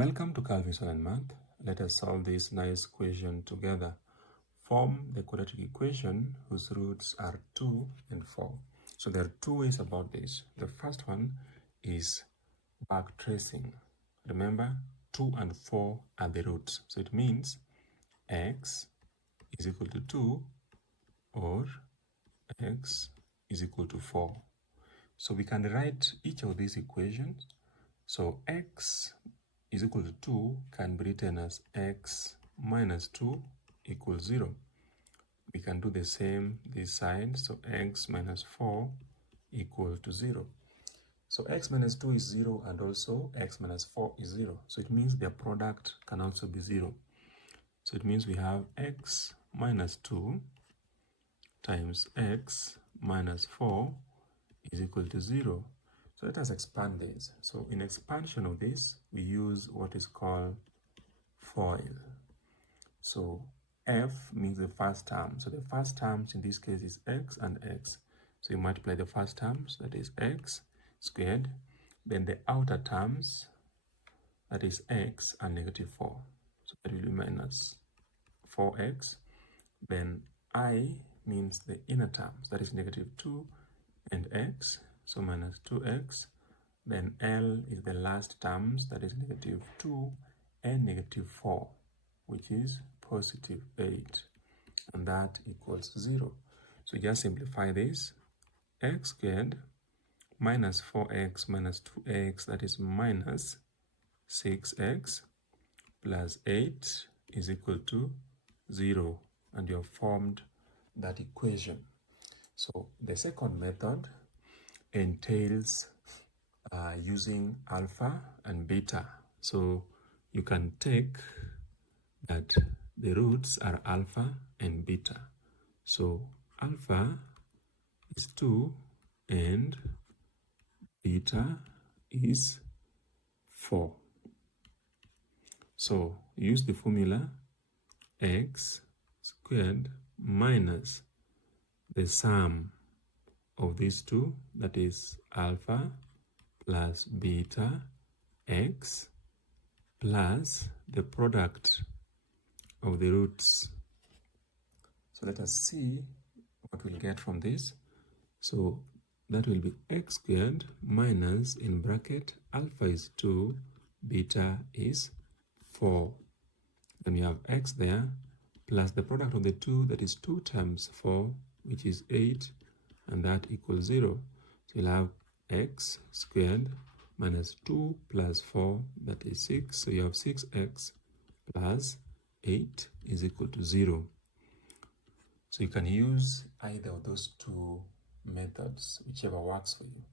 Welcome to Calvin's and Math. Let us solve this nice equation together. Form the quadratic equation whose roots are 2 and 4. So there are two ways about this. The first one is back tracing. Remember, 2 and 4 are the roots. So it means x is equal to 2 or x is equal to 4. So we can write each of these equations. So x is equal to 2 can be written as x minus 2 equals 0. We can do the same this side, so x minus 4 equal to 0. So x minus 2 is 0 and also x minus 4 is 0. So it means their product can also be 0. So it means we have x minus 2 times x minus 4 is equal to 0. So let us expand this. So in expansion of this, we use what is called FOIL. So F means the first term. So the first terms in this case is x and x. So you multiply the first terms, that is x squared. Then the outer terms, that is x and negative 4. So that will be minus 4x. Then I means the inner terms, that is negative 2 and x. So minus 2x, then L is the last terms, that is negative 2 and negative 4, which is positive 8, and that equals 0. So just simplify this. X squared minus 4x minus 2x, that is minus 6x, plus 8 is equal to 0, and you have formed that equation. So the second method entails using alpha and beta. So you can take that the roots are alpha and beta. So alpha is 2 and beta is 4. So use the formula x squared minus the sum of these two, that is alpha plus beta x plus the product of the roots. So let us see what we'll get from this. So that will be x squared minus, in bracket, alpha is 2, beta is 4. Then we have x there, plus the product of the two, that is 2 times 4, which is 8, and that equals 0. So you'll have x squared minus 2 plus 4, that is 6. So you have 6x plus 8 is equal to 0. So you can use either of those two methods, whichever works for you.